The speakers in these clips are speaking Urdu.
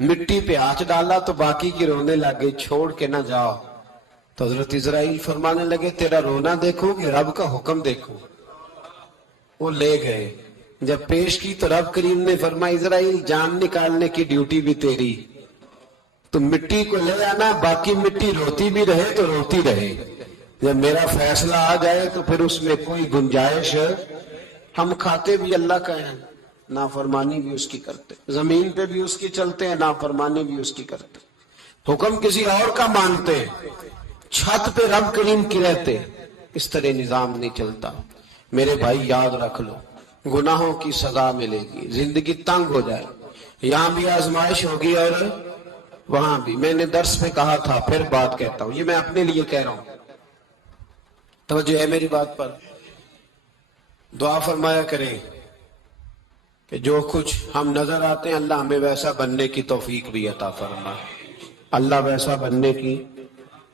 مٹی پہ ہاتھ ڈالا تو باقی کی رونے لگے، چھوڑ کے نہ جاؤ۔ تو حضرت اسرائیل فرمانے لگے تیرا رونا دیکھو کہ رب کا حکم دیکھو۔ وہ لے گئے، جب پیش کی تو رب کریم نے فرمایا اسرائیل جان نکالنے کی ڈیوٹی بھی تیری، تو مٹی کو لے آنا، باقی مٹی روتی بھی رہے تو روتی رہے، جب میرا فیصلہ آ جائے تو پھر اس میں کوئی گنجائش، ہم کھاتے بھی اللہ کا ہیں، نافرمانی بھی اس کی کرتے، زمین پہ بھی اس کی چلتے ہیں، نافرمانی بھی اس کی کرتے، حکم کسی اور کا مانتے، چھت پہ رب کریم کی رہتے، اس طرح نظام نہیں چلتا۔ میرے بھائی یاد رکھ لو، گناہوں کی سزا ملے گی، زندگی تنگ ہو جائے، یہاں بھی آزمائش ہوگی اور وہاں بھی۔ میں نے درس میں کہا تھا، پھر بات کہتا ہوں، یہ میں اپنے لیے کہہ رہا ہوں، توجہ ہے میری بات پر۔ دعا فرمایا کریں کہ جو کچھ ہم نظر آتے ہیں اللہ ہمیں ویسا بننے کی توفیق بھی عطا فرمائے۔ اللہ ویسا بننے کی،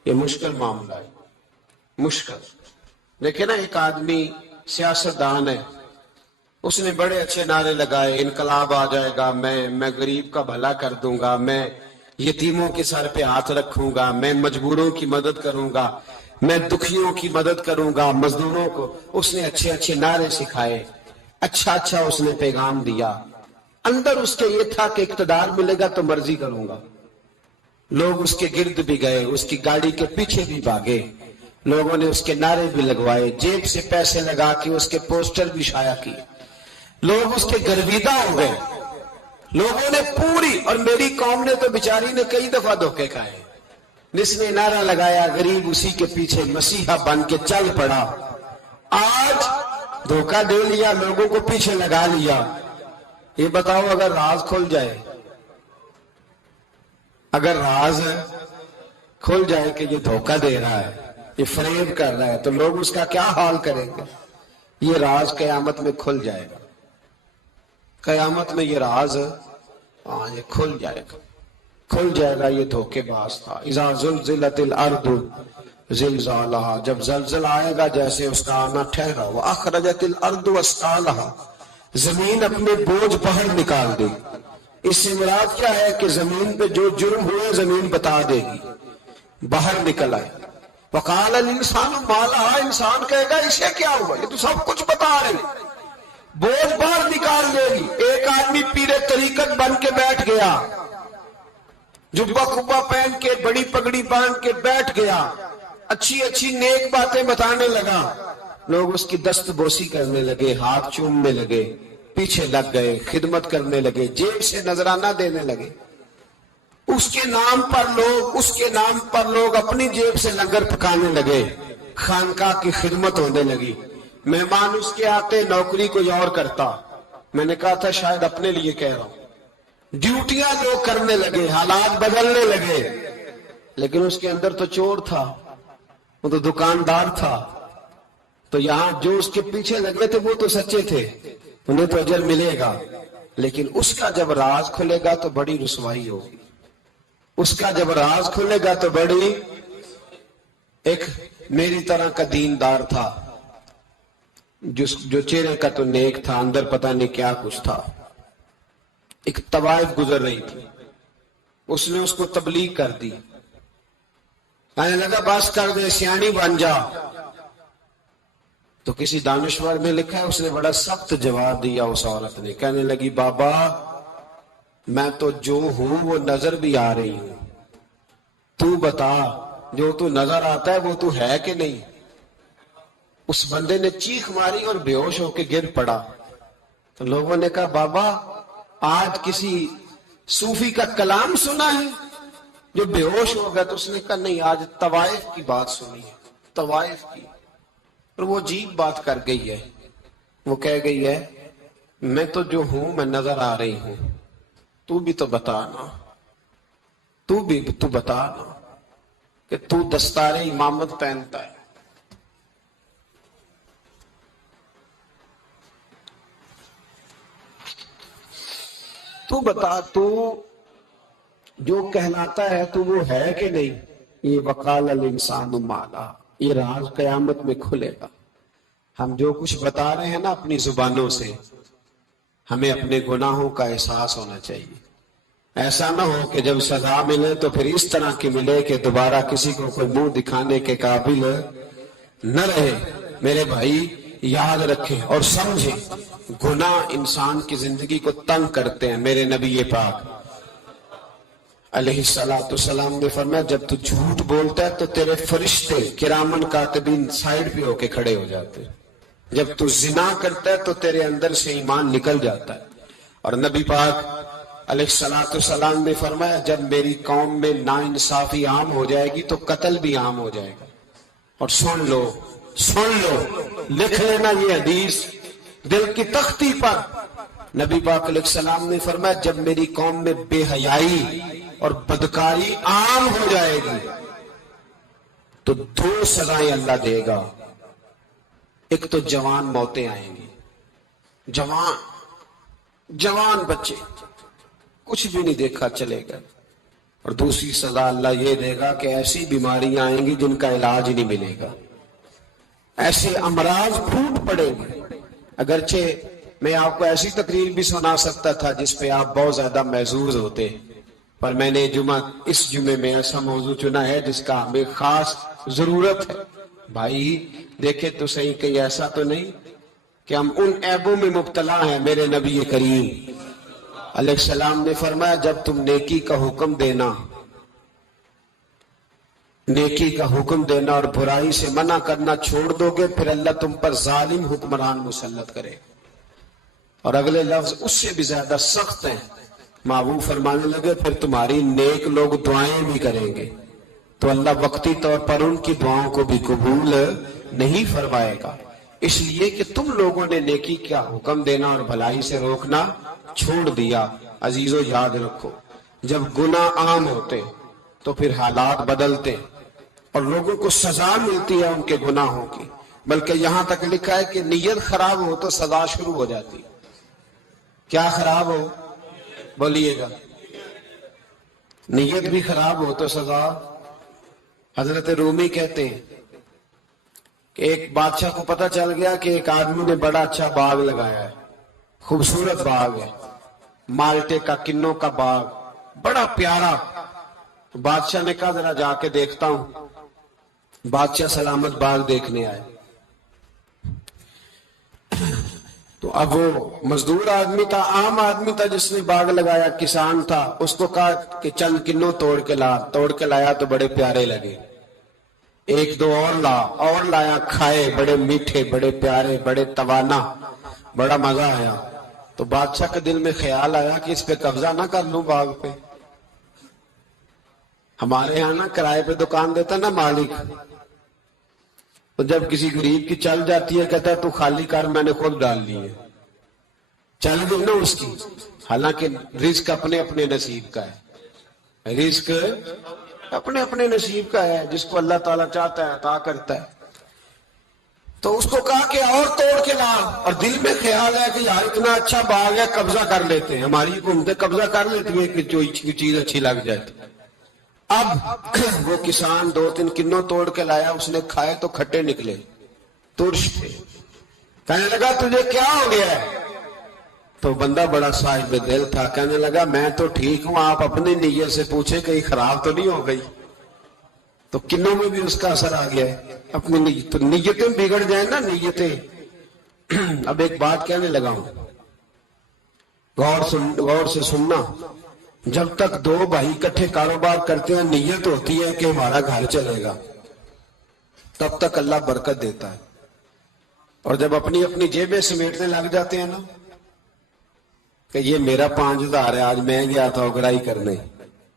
یہ مشکل معاملہ ہے، مشکل۔ دیکھیں نا، ایک آدمی سیاستدان ہے، اس نے بڑے اچھے نعرے لگائے، انقلاب آ جائے گا، میں غریب کا بھلا کر دوں گا، میں یتیموں کے سر پہ ہاتھ رکھوں گا، میں مجبوروں کی مدد کروں گا، میں دکھیوں کی مدد کروں گا، مزدوروں کو۔ اس نے اچھے اچھے نعرے سکھائے، اچھا اس نے پیغام دیا، اندر اس کے یہ تھا کہ اقتدار ملے گا تو مرضی کروں گا۔ لوگ اس کے گرد بھی گئے، اس کی گاڑی کے پیچھے بھی بھاگے، لوگوں نے اس کے نعرے بھی لگوائے، جیب سے پیسے لگا کے اس کے پوسٹر بھی شائع کیے، لوگ اس کے گرویدہ ہو گئے، لوگوں نے پوری، اور میری قوم نے تو بیچاری نے کئی دفعہ دھوکے کھائے، جس نے نعرہ لگایا غریب اسی کے پیچھے مسیحا بن کے چل پڑا۔ آج دھوکہ دے لیا، لوگوں کو پیچھے لگا لیا۔ یہ بتاؤ اگر راز کھل جائے، اگر راز کھل جائے کہ یہ دھوکہ دے رہا ہے، یہ فریب کر رہا ہے، تو لوگ اس کا کیا حال کریں گے؟ یہ راز قیامت میں کھل جائے گا، قیامت میں یہ راز یہ کھل جائے گا، کھل جائے گا۔ یہ دھوکے باز تھا۔ اذا زلزلت الارض زلزالہا، جب زلزلہ آئے گا جیسے اس کا آنا ٹھہرا، واخرجت الارض اثقالہا، زمین اپنے بوجھ باہر نکال دے۔ اس سے مراد کیا ہے کہ زمین پہ جو جرم ہوئے زمین بتا دے گی، باہر نکل آئے۔ وقال الانسان ما لہا، انسان کہے گا اسے کیا ہوا، یہ تو سب کچھ بتا رہے، بوجھ باہر نکال دے گی۔ ایک آدمی پیر طریقت بن کے بیٹھ گیا، جبہ کبہ پہن کے بڑی پگڑی باندھ کے بیٹھ گیا، اچھی اچھی نیک باتیں بتانے لگا، لوگ اس کی دست بوسی کرنے لگے، ہاتھ چومنے لگے، پیچھے لگ گئے، خدمت کرنے لگے، جیب سے نذرانہ دینے لگے۔ اس کے نام پر لوگ اپنی جیب سے لنگر پکانے لگے، خانقاہ کی خدمت ہونے لگی، مہمان اس کے آتے، نوکری کوئی اور کرتا۔ میں نے کہا تھا شاید اپنے لیے کہہ رہا ہوں، ڈیوٹیاں لوگ کرنے لگے، حالات بدلنے لگے، لیکن اس کے اندر تو چور تھا، وہ تو دکاندار تھا، تو یہاں جو اس کے پیچھے لگے تھے وہ تو سچے تھے، انہیں تو اجر ملے گا، لیکن اس کا جب راز کھلے گا تو بڑی رسوائی ہوگی، اس کا جب راز کھلے گا تو بڑی۔ ایک میری طرح کا دیندار تھا، جو چہرے کا تو نیک تھا، اندر پتہ نہیں کیا کچھ تھا۔ ایک طوائف گزر رہی تھی، اس نے اس کو تبلیغ کر دی، کہنے لگا بس کر دے، سیانی بن جا۔ تو کسی دانشور میں لکھا ہے اس نے بڑا سخت جواب دیا، اس عورت نے کہنے لگی بابا میں تو جو ہوں وہ نظر بھی آ رہی ہوں، تو بتا جو تو نظر آتا ہے وہ تو ہے کہ نہیں۔ اس بندے نے چیخ ماری اور بے ہوش ہو کے گر پڑا۔ تو لوگوں نے کہا بابا آج کسی صوفی کا کلام سنا ہے جو بے ہوش ہو گیا؟ تو اس نے کہا نہیں، آج طوائف کی بات سنی ہے، طوائف کی۔ اور وہ عجیب بات کر گئی ہے، وہ کہہ گئی ہے میں تو جو ہوں میں نظر آ رہی ہوں، تو بھی تو بتانا، تو بتانا کہ تو دستار امامت پہنتا ہے۔ تو بتا، تو جو کہلاتا ہے تو وہ ہے کہ نہیں؟ یہ وقال الانسان ما لہا، یہ راز قیامت میں کھلے گا۔ ہم جو کچھ بتا رہے ہیں نا اپنی زبانوں سے، ہمیں اپنے گناہوں کا احساس ہونا چاہیے، ایسا نہ ہو کہ جب سزا ملے تو پھر اس طرح کی ملے کہ دوبارہ کسی کو کوئی منہ دکھانے کے قابل نہ رہے۔ میرے بھائی یاد رکھیں اور سمجھیں، گناہ انسان کی زندگی کو تنگ کرتے ہیں۔ میرے نبی پاک علیہ السلام نے فرمایا جب تو جھوٹ بولتا ہے تو تیرے فرشتے کرامن کاتبین سائیڈ پہ ہو کے کھڑے ہو جاتے ہیں، جب تو زنا کرتا ہے تو تیرے اندر سے ایمان نکل جاتا ہے۔ اور نبی پاک علیہ السلام نے فرمایا جب میری قوم میں ناانصافی عام ہو جائے گی تو قتل بھی عام ہو جائے گا۔ اور سن لو لکھ لینا یہ حدیث دل کی تختی پر، نبی پاک علیہ السلام نے فرمایا جب میری قوم میں بے حیائی اور بدکاری عام ہو جائے گی تو 2 سزائیں اللہ دے گا۔ ایک تو جوان موتیں آئیں گی، جوان بچے کچھ بھی نہیں دیکھا چلے گا، اور دوسری سزا اللہ یہ دے گا کہ ایسی بیماریاں آئیں گی جن کا علاج نہیں ملے گا، ایسے امراض پھوٹ پڑیں گے۔ اگرچہ میں آپ کو ایسی تقریر بھی سنا سکتا تھا جس پہ آپ بہت زیادہ محظوظ ہوتے، پر میں نے اس جمعے میں ایسا موضوع چنا ہے جس کا ہمیں خاص ضرورت ہے۔ بھائی دیکھیں تو صحیح کہیں ایسا تو نہیں کہ ہم ان عیبوں میں مبتلا ہیں۔ میرے نبی کریم علیہ السلام نے فرمایا جب تم نیکی کا حکم دینا اور برائی سے منع کرنا چھوڑ دو گے پھر اللہ تم پر ظالم حکمران مسلط کرے۔ اور اگلے لفظ اس سے بھی زیادہ سخت ہیں، محبوب فرمانے لگے پھر تمہاری نیک لوگ دعائیں بھی کریں گے تو اللہ وقتی طور پر ان کی دعاؤں کو بھی قبول نہیں فرمائے گا، اس لیے کہ تم لوگوں نے نیکی کا حکم دینا اور بھلائی سے روکنا چھوڑ دیا۔ عزیزو یاد رکھو جب گناہ عام ہوتے تو پھر حالات بدلتے اور لوگوں کو سزا ملتی ہے ان کے گناہوں کی، بلکہ یہاں تک لکھا ہے کہ نیت خراب ہو تو سزا شروع ہو جاتی۔ کیا خراب ہو؟ بولیے گا۔ نیت بھی خراب ہو تو سزا۔ حضرت رومی کہتے ہیں کہ ایک بادشاہ کو پتہ چل گیا کہ ایک آدمی نے بڑا اچھا باغ لگایا ہے، خوبصورت باغ ہے، مالٹے کا کنوں کا باغ بڑا پیارا۔ بادشاہ نے کہا ذرا جا کے دیکھتا ہوں۔ بادشاہ سلامت باغ دیکھنے آئے تو اب وہ مزدور آدمی تھا، عام آدمی تھا جس نے باغ لگایا، کسان تھا، اس کو کہا کہ چند کنوں توڑ کے لایا تو بڑے پیارے لگے، ایک دو اور لایا، کھائے، بڑے میٹھے، بڑے پیارے، بڑے توانا، بڑا مزہ آیا۔ تو بادشاہ کے دل میں خیال آیا کہ اس پہ قبضہ نہ کر لوں باغ پہ۔ ہمارے ہاں نا کرائے پہ دکان دیتا نا مالک، تو جب کسی غریب کی چل جاتی ہے کہتا ہے تو خالی کر، میں نے خود ڈال لی ہے، چل گئی نا اس کی۔ حالانکہ رزق اپنے اپنے نصیب کا ہے، رزق اپنے اپنے نصیب کا ہے، جس کو اللہ تعالیٰ چاہتا ہے عطا کرتا ہے۔ تو اس کو کہا کہ اور توڑ کے لا، اور دل میں خیال ہے کہ یار اتنا اچھا باغ ہے قبضہ کر لیتے ہیں، ہماری حکومتیں قبضہ کر لیتی ہے کہ جو چیز اچھی لگ جائے۔ اب وہ کسان 2-3 کنوں توڑ کے لایا، اس نے کھائے تو کھٹے نکلے، ترش تھے۔ کہنے لگا تجھے کیا ہو گیا ہے؟ تو بندہ بڑا صاحب دل تھا، کہنے لگا میں تو ٹھیک ہوں، آپ اپنی نیت سے پوچھیں کہیں خراب تو نہیں ہو گئی۔ تو کنوں میں بھی اس کا اثر آ گیا ہے، اپنی نیت، تو نیتیں بگڑ جائیں نا نیتیں۔ اب ایک بات کہنے لگا ہوں، غور سے سننا، جب تک 2 بھائی اکٹھے کاروبار کرتے ہیں نیت ہوتی ہے کہ ہمارا گھر چلے گا، تب تک اللہ برکت دیتا ہے، اور جب اپنی اپنی جیبیں سمیٹنے لگ جاتے ہیں نا کہ یہ میرا 5,000 ہے آج میں گیا تھا اگڑائی کرنے،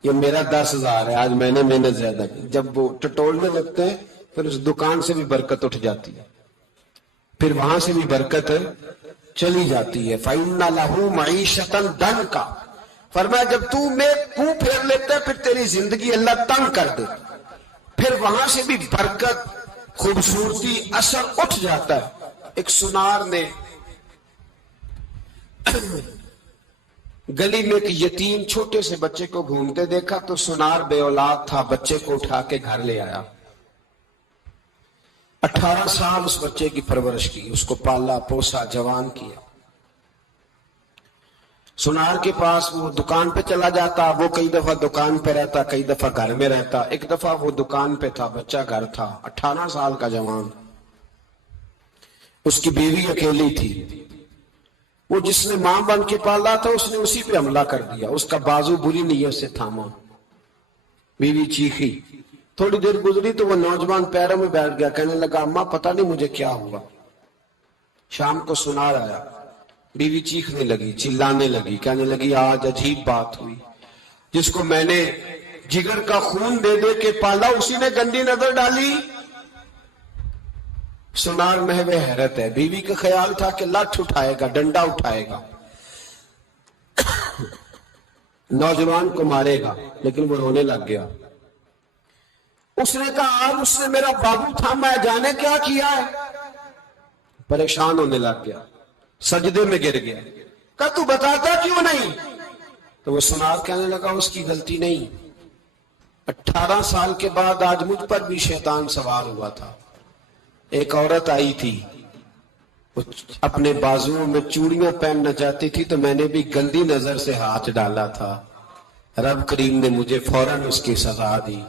یہ میرا 10,000 ہے آج میں نے محنت زیادہ کی، جب وہ ٹٹولنے لگتے ہیں پھر اس دکان سے بھی برکت اٹھ جاتی ہے، پھر وہاں سے بھی برکت چلی جاتی ہے۔ فَإِنَّ لَهُ مَعِيشَةً ضَنْكَ، فرمایا جب تو منہ پھیر لیتا ہے پھر تیری زندگی اللہ تنگ کر دے، پھر وہاں سے بھی برکت، خوبصورتی، اثر اٹھ جاتا ہے۔ ایک سنار نے گلی میں ایک یتیم چھوٹے سے بچے کو گھومتے دیکھا تو سنار بے اولاد تھا، بچے کو اٹھا کے گھر لے آیا، 18 سال اس بچے کی پرورش کی، اس کو پالا پوسا، جوان کیا۔ سنار کے پاس وہ دکان پہ چلا جاتا، وہ کئی دفعہ دکان پہ رہتا، کئی دفعہ گھر میں رہتا. ایک دفعہ وہ دکان پہ تھا، بچہ گھر تھا، 18 سال کا جوان. اس کی بیوی اکیلی تھی. وہ جس نے ماں بن کے پالا تھا اس نے اسی پہ حملہ کر دیا. اس کا بازو بری نیت سے تھاما. بیوی چیخی. تھوڑی دیر گزری تو وہ نوجوان پیروں میں بیٹھ گیا، کہنے لگا اماں پتہ نہیں مجھے کیا ہوا. شام کو سنار آیا. بیوی چیخنے لگی، چلانے لگی، کہنے لگی آج عجیب بات ہوئی. جس کو میں نے جگر کا خون دے دے کے پالا اسی نے گندی نظر ڈالی. سنار محو حیرت ہے. بیوی کا خیال تھا کہ لٹھ اٹھائے گا، ڈنڈا اٹھائے گا، نوجوان کو مارے گا، لیکن وہ رونے لگ گیا. اس نے کہا آج اس نے میرا بابو تھا، میں جانے کیا کیا ہے. پریشان ہونے لگ گیا، سجدے میں گر گیا. کہا تو بتاتا کیوں نہیں؟ تو وہ سنار کہنے لگا اس کی غلطی نہیں. 18 سال کے بعد آج مجھ پر بھی شیطان سوار ہوا تھا. ایک عورت آئی تھی، وہ اپنے بازوؤں میں چوڑیاں پہننا چاہتی تھی تو میں نے بھی گندی نظر سے ہاتھ ڈالا تھا. رب کریم نے مجھے فوراً اس کی سزا دی.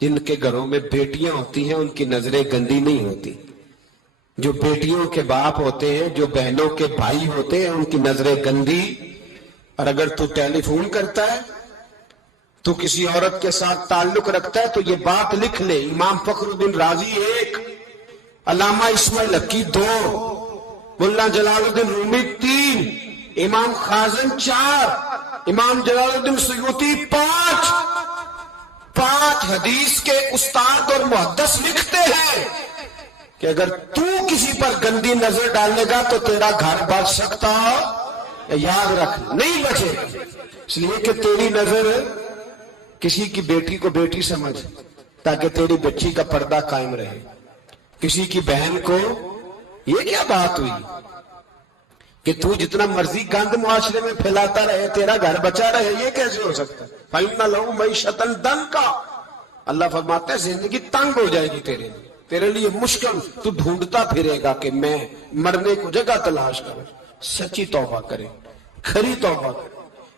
جن کے گھروں میں بیٹیاں ہوتی ہیں ان کی نظریں گندی نہیں ہوتی. جو بیٹیوں کے باپ ہوتے ہیں، جو بہنوں کے بھائی ہوتے ہیں، ان کی نظریں گندی. اور اگر تو ٹیلی فون کرتا ہے، تو کسی عورت کے ساتھ تعلق رکھتا ہے، تو یہ بات لکھ لے. امام فخر الدین رازی 1، علامہ اسماعیل حقی 2، ملا جلال الدین رومی 3، امام خازن 4، امام جلال الدین سیوطی 5 حدیث کے استاد اور محدث لکھتے ہیں کہ اگر تو کسی پر گندی نظر ڈالے گا تو تیرا گھر بچ سکتا، یاد رکھ نہیں بچے. اس لیے کہ تیری نظر کسی کی بیٹی کو بیٹی سمجھ، تاکہ تیری بچی کا پردہ قائم رہے. کسی کی بہن کو، یہ کیا بات ہوئی کہ تو جتنا مرضی گند معاشرے میں پھیلاتا رہے تیرا گھر بچا رہے؟ یہ کیسے ہو سکتا ہے؟ فَإِنَّ لَهُ مَعِيشَةً ضَنْكَ. اللہ فرماتا ہے زندگی تنگ ہو جائے گی تیرے لیے مشکل. تو ڈھونڈتا پھرے گا کہ میں مرنے کو جگہ تلاش کروں. سچی توبہ کرے، کھری توبہ کرے.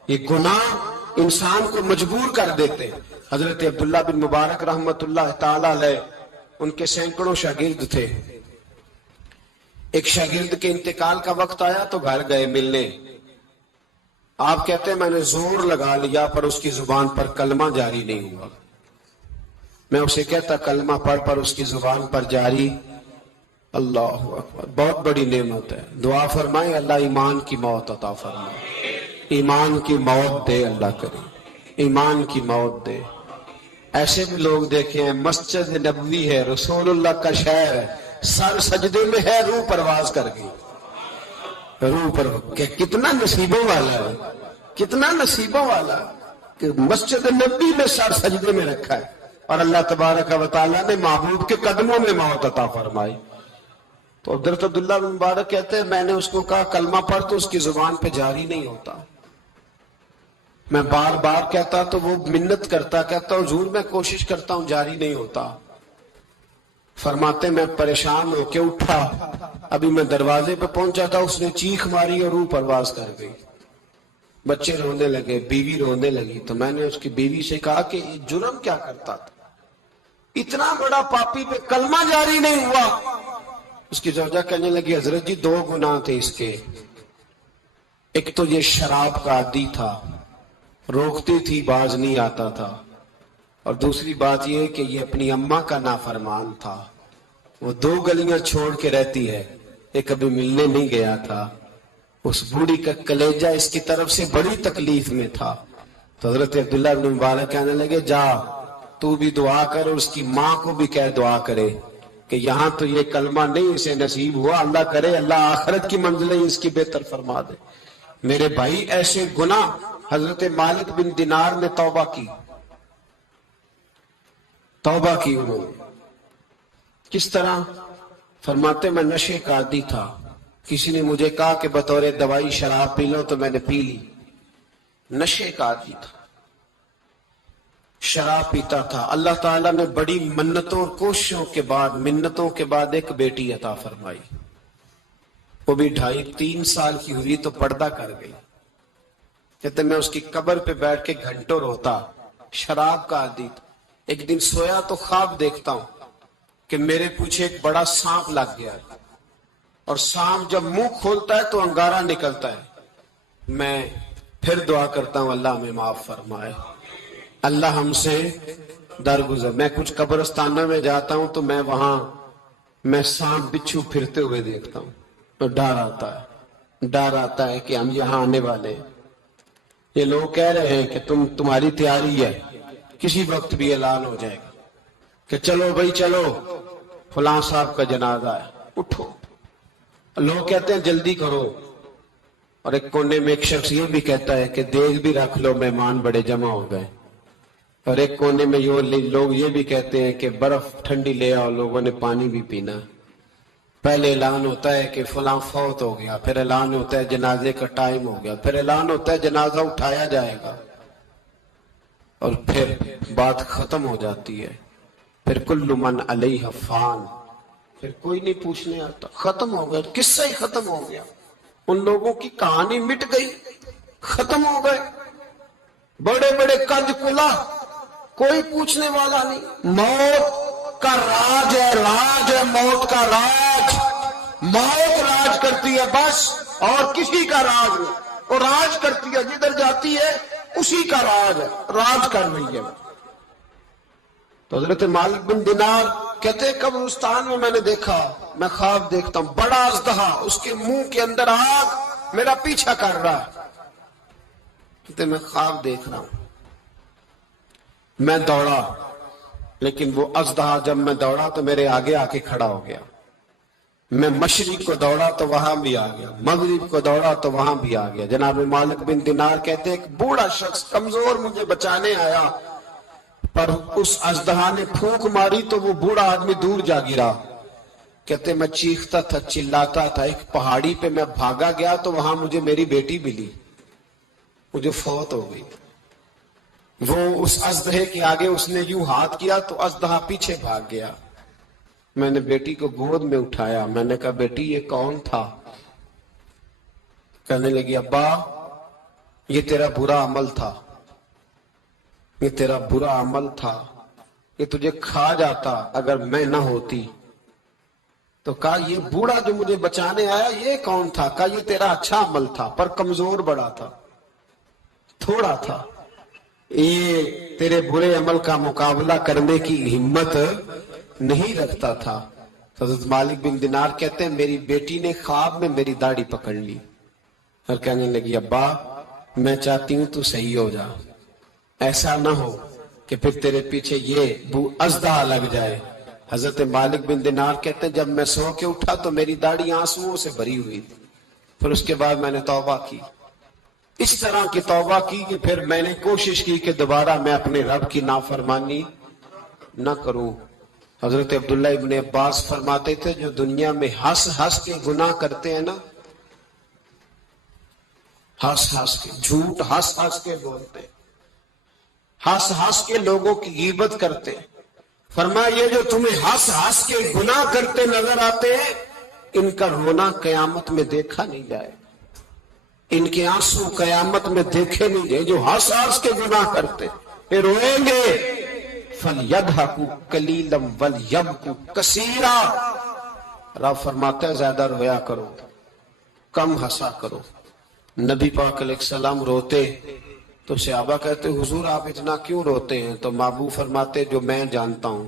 یہ گناہ انسان کو مجبور کر دیتے. حضرت عبداللہ بن مبارک رحمت اللہ تعالی علیہ، ان کے سینکڑوں شاگرد تھے. ایک شاگرد کے انتقال کا وقت آیا تو گھر گئے ملنے. آپ کہتے ہیں میں نے زور لگا لیا پر اس کی زبان پر کلمہ جاری نہیں ہوا. میں اسے کہتا کلمہ پڑھ پر اس کی زبان پر جاری. اللہ اکبر، بہت بڑی نعمت ہے. دعا فرمائے اللہ ایمان کی موت عطا فرمائے، ایمان کی موت دے اللہ کرے، ایمان کی موت دے. ایسے بھی لوگ دیکھے ہیں، مسجد نبوی ہے، رسول اللہ کا شہر ہے، سر سجدے میں ہے، روح پرواز کر گئی. روح پر کہ کتنا نصیبوں والا ہے، کتنا نصیبوں والا کہ مسجد نبوی میں سر سجدے میں رکھا ہے اور اللہ تبارک و تعالیٰ نے محبوب کے قدموں میں موت عطا فرمائی. تو حضرت عبداللہ بن مبارک کہتے ہیں میں نے اس کو کہا کلمہ پڑھ تو اس کی زبان پہ جاری نہیں ہوتا. میں بار بار کہتا تو وہ منت کرتا، کہتا حضور میں کوشش کرتا ہوں جاری نہیں ہوتا. فرماتے میں پریشان ہو کے اٹھا، ابھی میں دروازے پہ پہنچا تھا اس نے چیخ ماری اور روح پرواز کر گئی. بچے رونے لگے، بیوی رونے لگی. تو میں نے اس کی بیوی سے کہا کہ یہ جرم کیا کرتا تھا، اتنا بڑا پاپی پہ کلمہ جاری نہیں ہوا. اس کی زوجہ کہنے لگی حضرت جی 2 گناہ تھے اس کے. ایک تو یہ شراب کا عادی تھا، روکتی تھی باز نہیں آتا تھا، اور دوسری بات یہ کہ یہ اپنی اماں کا نافرمان تھا. وہ 2 گلیاں چھوڑ کے رہتی ہے، ایک کبھی ملنے نہیں گیا تھا. اس بوڑھی کا کلیجہ اس کی طرف سے بڑی تکلیف میں تھا. تو حضرت عبداللہ بن مبارک کہنے لگے جا تو بھی دعا کر اور اس کی ماں کو بھی کہہ دعا کرے کہ یہاں تو یہ کلمہ نہیں اسے نصیب ہوا، اللہ کرے اللہ آخرت کی منزلیں اس کی بہتر فرما دے. میرے بھائی ایسے گناہ، حضرت مالک بن دینار نے توبہ کی انہوں نے. کس طرح؟ فرماتے میں نشے کا عادی تھا، کسی نے مجھے کہا کہ بطور دوائی شراب پی لو تو میں نے پی لی. نشے کا عادی تھا، شراب پیتا تھا. اللہ تعالیٰ نے بڑی منتوں اور کوششوں کے بعد، منتوں کے بعد ایک بیٹی عطا فرمائی. وہ بھی 2.5-3 سال کی ہوئی تو پردہ کر گئی. کہتے میں اس کی قبر پہ بیٹھ کے گھنٹوں روتا، شراب کا عادی تھا۔ ایک دن سویا تو خواب دیکھتا ہوں کہ میرے پیچھے ایک بڑا سانپ لگ گیا، اور سانپ جب منہ کھولتا ہے تو انگارہ نکلتا ہے۔ میں پھر دعا کرتا ہوں اللہ ہمیں معاف فرمائے، اللہ ہم سے درگزر۔ میں کچھ قبرستانوں میں جاتا ہوں تو میں وہاں سانپ بچھو پھرتے ہوئے دیکھتا ہوں تو ڈر آتا ہے کہ ہم یہاں آنے والے ہیں۔ یہ لوگ کہہ رہے ہیں کہ تمہاری تیاری ہے، کسی وقت بھی اعلان ہو جائے گا کہ چلو بھائی چلو فلاں صاحب کا جنازہ ہے، اٹھو۔ لوگ کہتے ہیں جلدی کرو، اور ایک کونے میں ایک شخص یہ بھی کہتا ہے کہ دیگ بھی رکھ لو، مہمان بڑے جمع ہو گئے۔ اور ایک کونے میں لوگ یہ بھی کہتے ہیں کہ برف ٹھنڈی لے آؤ، لوگوں نے پانی بھی پینا۔ پہلے اعلان ہوتا ہے کہ فلاں فوت ہو گیا، پھر اعلان ہوتا ہے جنازے کا ٹائم ہو گیا، پھر اعلان ہوتا ہے جنازہ اٹھایا جائے گا، اور پھر بات ختم ہو جاتی ہے۔ پھر کل من علیہ فان، پھر کوئی نہیں پوچھنے آتا، ختم ہو گیا، قصہ ہی ختم ہو گیا، ان لوگوں کی کہانی مٹ گئی، ختم ہو گئے۔ بڑے بڑے قد کلا، کوئی پوچھنے والا نہیں۔ موت کا راج ہے موت کا راج، موت راج کرتی ہے بس، اور کسی کا راج نہیں۔ وہ راج کرتی ہے، جدھر جاتی ہے اسی کا راج ہے، راج کر رہی ہے۔ تو حضرت مالک بن دینار کہتے ہیں قبرستان میں نے دیکھا، میں خواب دیکھتا ہوں بڑا اژدہا، اس کے منہ کے اندر آگ میرا پیچھا کر رہا ہے۔ کہتے میں خواب دیکھ رہا ہوں، میں دوڑا، لیکن وہ اژدہا جب میں دوڑا تو میرے آگے آ کے کھڑا ہو گیا۔ میں مشرق کو دوڑا تو وہاں بھی آ گیا، مغرب کو دوڑا تو وہاں بھی آ گیا۔ جناب مالک بن دینار کہتے ہیں ایک بوڑھا شخص کمزور مجھے بچانے آیا، پر اس اژدہا نے پھونک ماری تو وہ بوڑھا آدمی دور جا گرا۔ کہتے میں چیختا تھا، چلاتا تھا، ایک پہاڑی پہ میں بھاگا گیا تو وہاں مجھے میری بیٹی ملی، مجھے فوت ہو گئی۔ وہ اس اژدہے کے آگے اس نے یوں ہاتھ کیا تو اژدہا پیچھے بھاگ گیا۔ میں نے بیٹی کو گود میں اٹھایا، میں نے کہا بیٹی یہ کون تھا؟ کہنے لگی ابا یہ تیرا برا عمل تھا، یہ تیرا برا عمل تھا، یہ تجھے کھا جاتا اگر میں نہ ہوتی۔ تو کہا یہ بوڑھا جو مجھے بچانے آیا یہ کون تھا؟ کہا یہ تیرا اچھا عمل تھا، پر کمزور بڑا تھا، تھوڑا تھا، یہ تیرے برے عمل کا مقابلہ کرنے کی ہمت نہیں رکھتا تھا۔ حضرت مالک بن دینار کہتے ہیں میری بیٹی نے خواب میں میری داڑھی پکڑ لی اور کہنے لگی ابا میں چاہتی ہوں تو صحیح ہو جا، ایسا نہ ہو کہ پھر تیرے پیچھے یہ اژدہا لگ جائے۔ حضرت مالک بن دینار کہتے ہیں جب میں سو کے اٹھا تو میری داڑھی آنسوؤں سے بھری ہوئی تھی۔ پھر اس کے بعد میں نے توبہ کی، اس طرح کی توبہ کی کہ پھر میں نے کوشش کی کہ دوبارہ میں اپنے رب کی نافرمانی نہ کروں۔ حضرت عبداللہ ابن عباس فرماتے تھے جو دنیا میں ہنس ہنس کے گناہ کرتے ہیں نا، ہنس ہنس کے جھوٹ ہنس ہنس کے بولتے، ہنس ہنس کے لوگوں کی غیبت کرتے، فرمایا یہ جو تمہیں ہنس ہنس کے گناہ کرتے نظر آتے ہیں ان کا رونا قیامت میں دیکھا نہیں جائے، ان کے آنسو قیامت میں دیکھے نہیں جائے۔ جو ہنس ہنس کے گناہ کرتے یہ روئیں گے، فَلْيَضْحَكُوا قَلِيلًا وَلْيَبْكُوا كَثِيرًا۔ رب فرماتا ہے زیادہ رویا کرو، کم ہنسا کرو۔ نبی پاک علیہ السلام روتے تو صحابہ کہتے حضور آپ اتنا کیوں روتے ہیں؟ تو محبوب فرماتے جو میں جانتا ہوں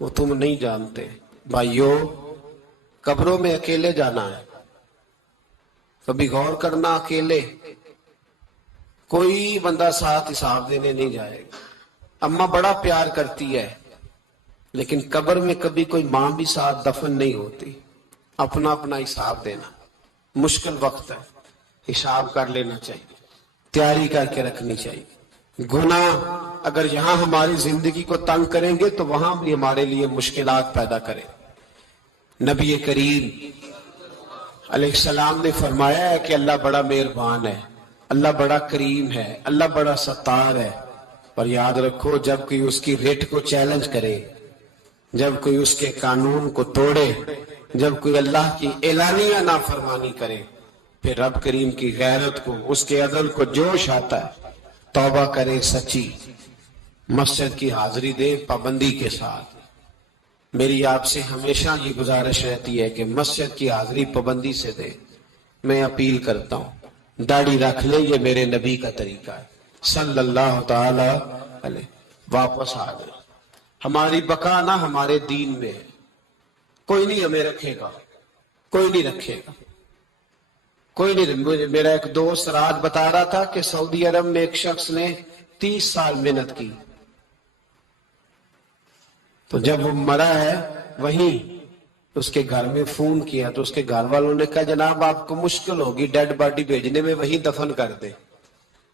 وہ تم نہیں جانتے۔ بھائیو قبروں میں اکیلے جانا ہے، کبھی غور کرنا، اکیلے، کوئی بندہ ساتھ حساب دینے نہیں جائے گا۔ اماں بڑا پیار کرتی ہے لیکن قبر میں کبھی کوئی ماں بھی ساتھ دفن نہیں ہوتی، اپنا اپنا حساب دینا مشکل وقت ہے، حساب کر لینا چاہیے، تیاری کر کے رکھنی چاہیے۔ گناہ اگر یہاں ہماری زندگی کو تنگ کریں گے تو وہاں بھی ہمارے لیے مشکلات پیدا کریں۔ نبی کریم علیہ السلام نے فرمایا ہے کہ اللہ بڑا مہربان ہے، اللہ بڑا کریم ہے، اللہ بڑا ستار ہے، اور یاد رکھو جب کوئی اس کی ریٹ کو چیلنج کرے، جب کوئی اس کے قانون کو توڑے، جب کوئی اللہ کی اعلانیہ نافرمانی کرے پھر رب کریم کی غیرت کو، اس کے عدل کو جوش آتا ہے، توبہ کرے سچی، مسجد کی حاضری دے پابندی کے ساتھ۔ میری آپ سے ہمیشہ یہ گزارش رہتی ہے کہ مسجد کی حاضری پابندی سے دے۔ میں اپیل کرتا ہوں، داڑھی رکھ لے، یہ میرے نبی کا طریقہ ہے صلی اللہ تعالی علیہ۔ واپس آ گئے۔ ہماری بقا نہ ہمارے دین میں ہے، کوئی نہیں ہمیں رکھے گا، کوئی نہیں رکھے گا، کوئی نہیں۔ میرا ایک دوست رات بتا رہا تھا کہ سعودی عرب میں ایک شخص نے 30 سال محنت کی، تو جب وہ مرا ہے وہیں اس کے گھر میں فون کیا تو اس کے گھر والوں نے کہا جناب آپ کو مشکل ہوگی ڈیڈ باڈی بھیجنے میں، وہیں دفن کر دیں۔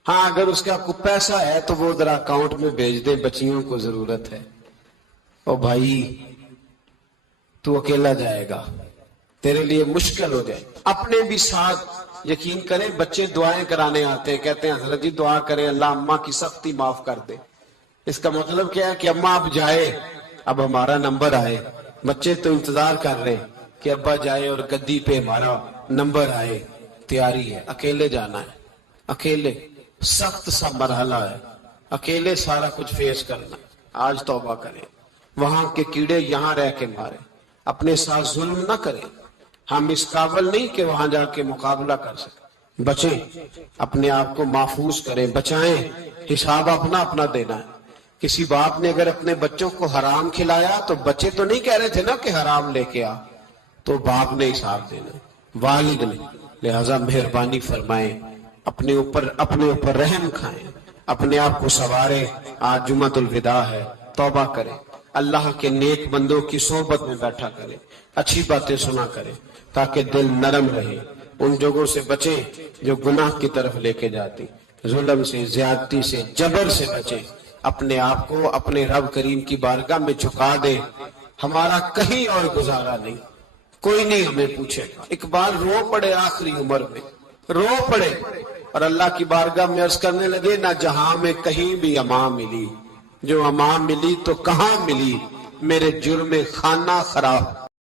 ہاں اگر اس کا کوئی پیسہ ہے تو وہ ذرا اکاؤنٹ میں بھیج دیں، بچیوں کو ضرورت ہے۔ او بھائی تو اکیلا جائے گا، تیرے لیے مشکل ہو جائے۔ اپنے بھی ساتھ یقین کریں، بچے دعائیں کرانے آتے ہیں، کہتے ہیں حضرت جی دعا کریں اللہ اماں کی سختی معاف کر دے۔ اس کا مطلب کیا ہے کہ اماں اب جائے، اب ہمارا نمبر آئے۔ بچے تو انتظار کر رہے کہ ابا جائے اور گدی پہ ہمارا نمبر آئے۔ تیاری ہے، اکیلے جانا ہے، اکیلے سخت سا مرحلہ ہے، اکیلے سارا کچھ فیس کرنا۔ آج توبہ کریں، وہاں کے کیڑے یہاں رہ کے مارے، اپنے ساتھ ظلم نہ کریں۔ ہم اس قابل نہیں کہ وہاں جا کے مقابلہ کر سکیں۔ بچیں، اپنے آپ کو محفوظ کریں، بچائیں، حساب اپنا اپنا دینا ہے۔ کسی باپ نے اگر اپنے بچوں کو حرام کھلایا تو بچے تو نہیں کہہ رہے تھے نا کہ حرام لے کے آ، تو باپ نے حساب دینا، والد نے۔ لہذا مہربانی فرمائیں، اپنے اوپر رحم کھائیں، اپنے آپ کو سنواریں۔ آج جمعۃ الوداع ہے، توبہ کریں، اللہ کے نیک بندوں کی صحبت میں بیٹھا کریں، اچھی باتیں سنا کریں تاکہ دل نرم رہے۔ ان جگہوں سے بچیں جو گناہ کی طرف لے کے جاتی، ظلم سے، زیادتی سے، جبر سے بچیں۔ اپنے آپ کو اپنے رب کریم کی بارگاہ میں جھکا دیں۔ ہمارا کہیں اور گزارا نہیں، کوئی نہیں ہمیں پوچھے گا۔ اقبال رو پڑے آخری عمر میں، رو پڑے اور اللہ کی بارگاہ میں عرض کرنے لگے نہ جہاں میں کہیں بھی امان ملی، جو امان ملی تو کہاں ملی، میرے جرم خانہ خراب